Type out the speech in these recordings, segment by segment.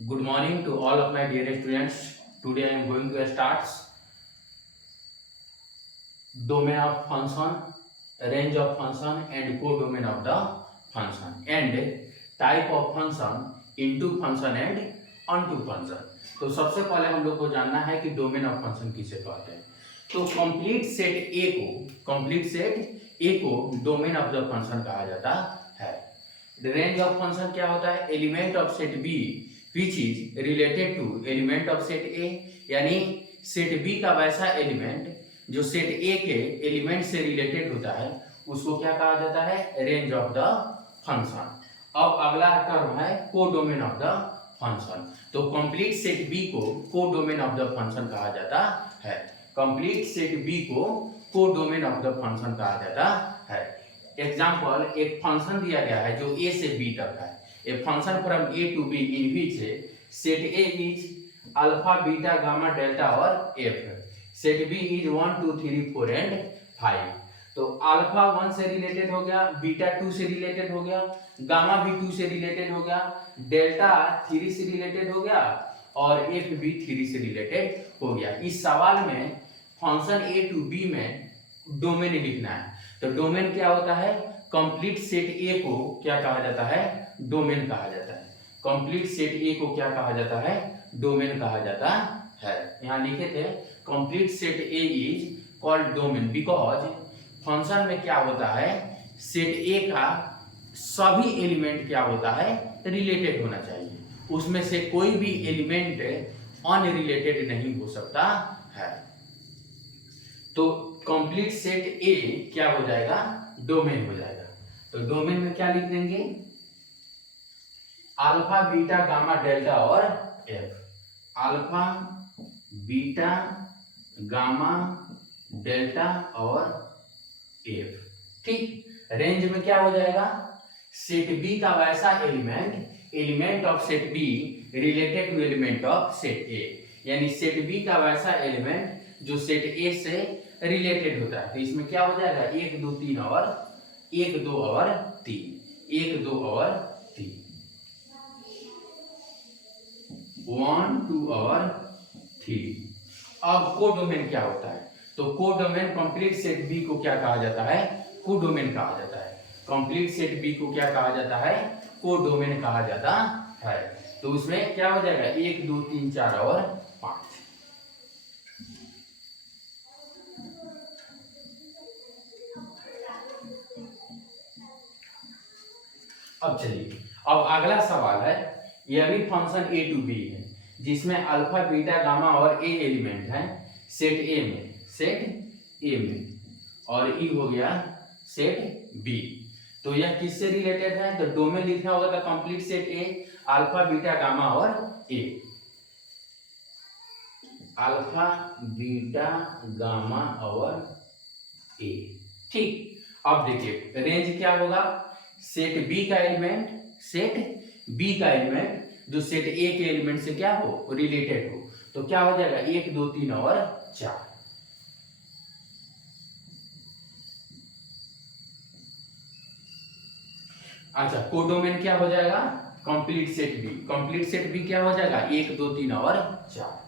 Good morning to all of my dear students. Today I am going to start domain of function, range of function and codomain of the function and type of function, into function and onto function. तो सबसे पहले हम लोग को जानना है कि domain of function किसे कहते हैं। तो कंप्लीट सेट ए को डोमेन ऑफ द फंक्शन कहा जाता है। रेंज ऑफ फंक्शन क्या होता है? Element of set B which is related to element of set A, यानी सेट बी का वैसा एलिमेंट जो सेट ए के एलिमेंट से रिलेटेड होता है उसको क्या कहा जाता है? Range of the function. अब अगला टर्म है कोडोमेन ऑफ द फंक्शन। तो कंप्लीट सेट बी को कोडोमेन ऑफ द फंक्शन कहा जाता है। कंप्लीट सेट बी को कोडोमेन ऑफ द फंक्शन कहा जाता है। एग्जाम्पल, एक फंक्शन दिया गया है जो ए से बी तक है। A function from A to B in which set A is alpha beta gamma delta और F. Set B is 1 2 3 4 and 5। तो अल्फा 1 से रिलेटेड हो गया, बीटा 2 से रिलेटेड हो गया, गामा भी 2 से रिलेटेड हो गया, डेल्टा 3 से रिलेटेड हो गया और एफ भी 3 से रिलेटेड हो गया। इस सवाल में फंक्शन ए टू बी में डोमेन लिखना है। तो डोमेन क्या होता है? कंप्लीट सेट ए को क्या कहा जाता है? डोमेन कहा जाता है। कंप्लीट सेट ए को क्या कहा जाता है? डोमेन कहा जाता है। यहाँ लिखे थे complete set A is called domain because function में क्या होता है? सेट ए का सभी एलिमेंट क्या होता है? रिलेटेड होना चाहिए। उसमें से कोई भी एलिमेंट अनरिलेटेड नहीं हो सकता है। तो कंप्लीट सेट ए क्या हो जाएगा? डोमेन हो जाएगा। तो डोमेन में क्या लिख देंगे? अल्फा बीटा गामा डेल्टा और F. Alpha beta gamma delta और एफ। ठीक। रेंज में क्या हो जाएगा? सेट बी का वैसा element of set B related to element of set A, यानी सेट बी का वैसा एलिमेंट जो सेट ए से रिलेटेड होता है। तो इसमें क्या हो जाएगा? 1 2 3 और 1 2 और 3, 1 2 और 3, 1 2 और 3। अब कोडोमेन क्या होता है? तो कोडोमेन कंप्लीट सेट बी को क्या कहा जाता है? कोडोमेन कहा जाता है। कंप्लीट सेट बी को क्या कहा जाता है? कोडोमेन कहा जाता है। तो उसमें क्या हो जाएगा? 1 2 3 4 और 5। अब चलिए, अब अगला सवाल है, यह भी फंक्शन ए टू बी है जिसमें अल्फा बीटा गामा और ए एलिमेंट है सेट ए में और ई हो गया सेट बी। तो यह किससे रिलेटेड है? तो डोमेन लिखना होगा तो कंप्लीट सेट ए अल्फा बीटा गामा और ए। अल्फा बीटा गामा और ए। ठीक। अब देखिए रेंज क्या होगा? सेट बी का एलिमेंट जो सेट ए के एलिमेंट से क्या हो? रिलेटेड हो। तो क्या हो जाएगा? 1 2 3 और 4। अच्छा, कोडोमेन क्या हो जाएगा? कंप्लीट सेट बी क्या हो जाएगा? 1 2 3 और 4।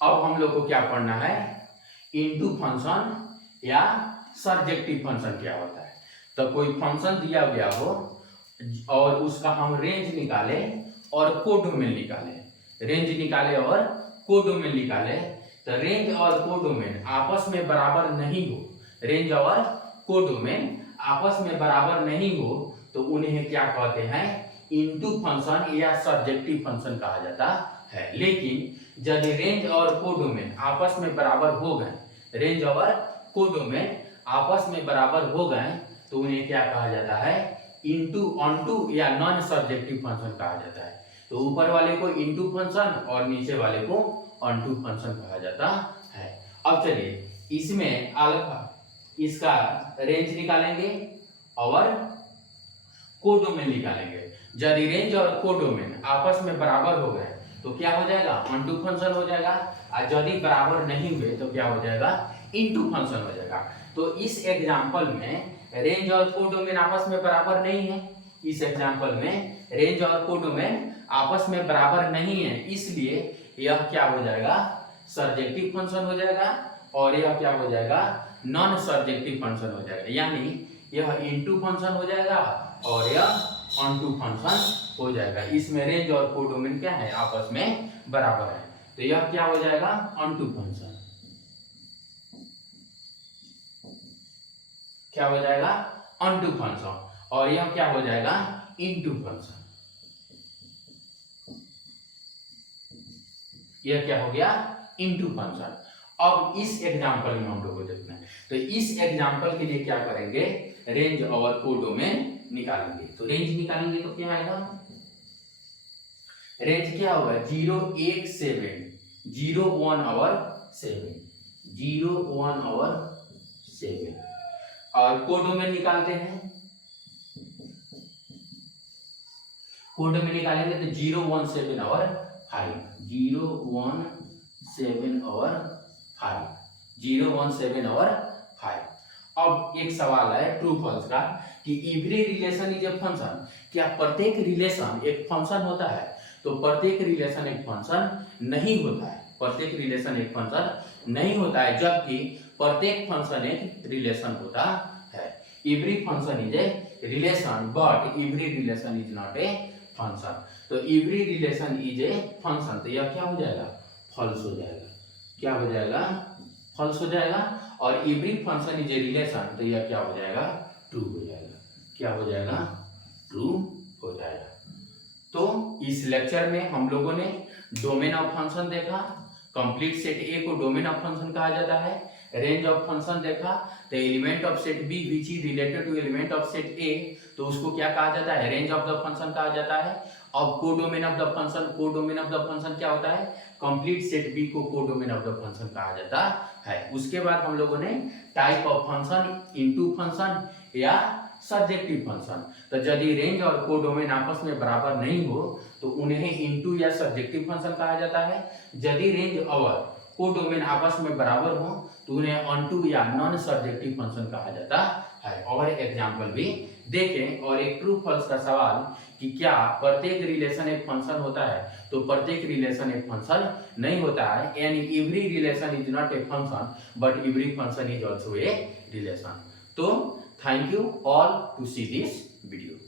अब हम लोग को क्या पढ़ना है? इनटू फंक्शन या सर्जेक्टिव फंक्शन क्या होता है। तो कोई फंक्शन दिया गया हो और उसका हम रेंज निकाले और कोडोमेन निकाले। रेंज निकाले और कोडोमेन निकाले। तो रेंज और कोडोमेन आपस में बराबर नहीं हो, रेंज और कोडोमेन आपस में बराबर नहीं हो तो उन्हें क्या कहते हैं? इनटू फंक्शन या सब्जेक्टिव फंक्शन कहा जाता है। लेकिन यदि रेंज और कोडोमेन आपस में बराबर हो गए, रेंज और कोडोमेन आपस में बराबर हो गए तो उन्हें क्या कहा जाता है? इनटू ऑनटू या नॉन सब्जेक्टिव फंक्शन कहा जाता है। तो ऊपर वाले को इनटू फंक्शन और नीचे वाले को ऑनटू फंक्शन कहा जाता है। अब चलिए इसमें अल्फा इसका रेंज निकालेंगे और कोडोमेन निकालेंगे। यदि रेंज और कोडोमेन आपस में बराबर हो गए तो क्या हो जाएगा? ऑनटू फंक्शन हो जाएगा। और यदि बराबर नहीं हुए तो क्या हो जाएगा? इनटू फंक्शन हो जाएगा। तो इस एग्जाम्पल में रेंज और कोडोमेन आपस में बराबर नहीं है। इस एग्जाम्पल में रेंज और कोडोमेन आपस में बराबर नहीं है, इसलिए यह क्या हो जाएगा, सर्जेक्टिव फंक्शन हो जाएगा और यह क्या हो जाएगा, नॉन सर्जेक्टिव फंक्शन हो जाएगा। यानी यह इनटू फंक्शन हो जाएगा और यह ऑनटू फंक्शन हो जाएगा। इसमें रेंज और कोडोमेन क्या है, आपस में बराबर है, तो यह क्या हो जाएगा, ऑनटू फंक्शन। क्या हो जाएगा, ऑनटू फंक्शन, और यह क्या हो जाएगा, इनटू फंक्शन। यह क्या हो गया, इनटू फंक्शन। अब इस एग्जांपल में हम लोग को देखना है, तो इस एग्जांपल के लिए क्या करेंगे, रेंज और कोडोमेन निकालेंगे। तो रेंज निकालेंगे तो क्या आएगा, रेंज क्या होगा, 0 1 7 0 1 और 7 0 1 और 7। और कोडोमेन निकालते हैं, कोडोमेन निकालेंगे तो 0 1 7 और 5 0 1 7 और 5 0 1 7 और 5। अब एक सवाल है ट्रू फॉल्स का कि every relation is a function. क्या प्रत्येक रिलेशन एक फंक्शन होता है, तो प्रत्येक रिलेशन एक फंक्शन नहीं होता है। प्रत्येक रिलेशन एक फंक्शन नहीं होता है, जबकि प्रत्येक फंक्शन एक रिलेशन होता है। Every function is a relation but every relation is not a function. तो every relation is a function, तो यह क्या हो जाएगा, फॉल्स हो जाएगा। क्या हो जाएगा, फॉल्स हो जाएगा। और every function is a relation, तो यह क्या हो जाएगा, ट्रू हो जाएगा। क्या हो जाएगा, ट्रू हो जाएगा। तो इस लेक्चर में हम लोगों ने डोमेन ऑफ फंक्शन देखा, कंप्लीट सेट ए को डोमेन ऑफ फंक्शन कहा जाता है। रेंज ऑफ फंक्शन देखा, तो element of set B which is related to element of set A, तो उसको क्या कहा जाता है, रेंज ऑफ द फंक्शन कहा जाता है। अब codomain of the function, codomain of the function क्या होता है, कंप्लीट सेट बी को कोडोमेन ऑफ द फंक्शन कहा जाता है। उसके बाद हम लोगों ने type of function, into function या सब्जेक्टिव फंक्शन, तो यदि रेंज और कोडोमेन आपस में बराबर नहीं हो तो उन्हें इनटू या सब्जेक्टिव फंक्शन कहा जाता है। यदि रेंज और कोडोमेन आपस में बराबर हो तो उन्हें ऑनटू या नॉन सब्जेक्टिव फंक्शन कहा जाता है। और एग्जांपल भी देखें, और एक ट्रू फॉल्स का सवाल कि क्या प्रत्येक रिलेशन एक फंक्शन होता है, तो प्रत्येक रिलेशन एक फंक्शन नहीं होता है। यानी every relation is not a function but every function is also a relation. तो thank you all to see this video.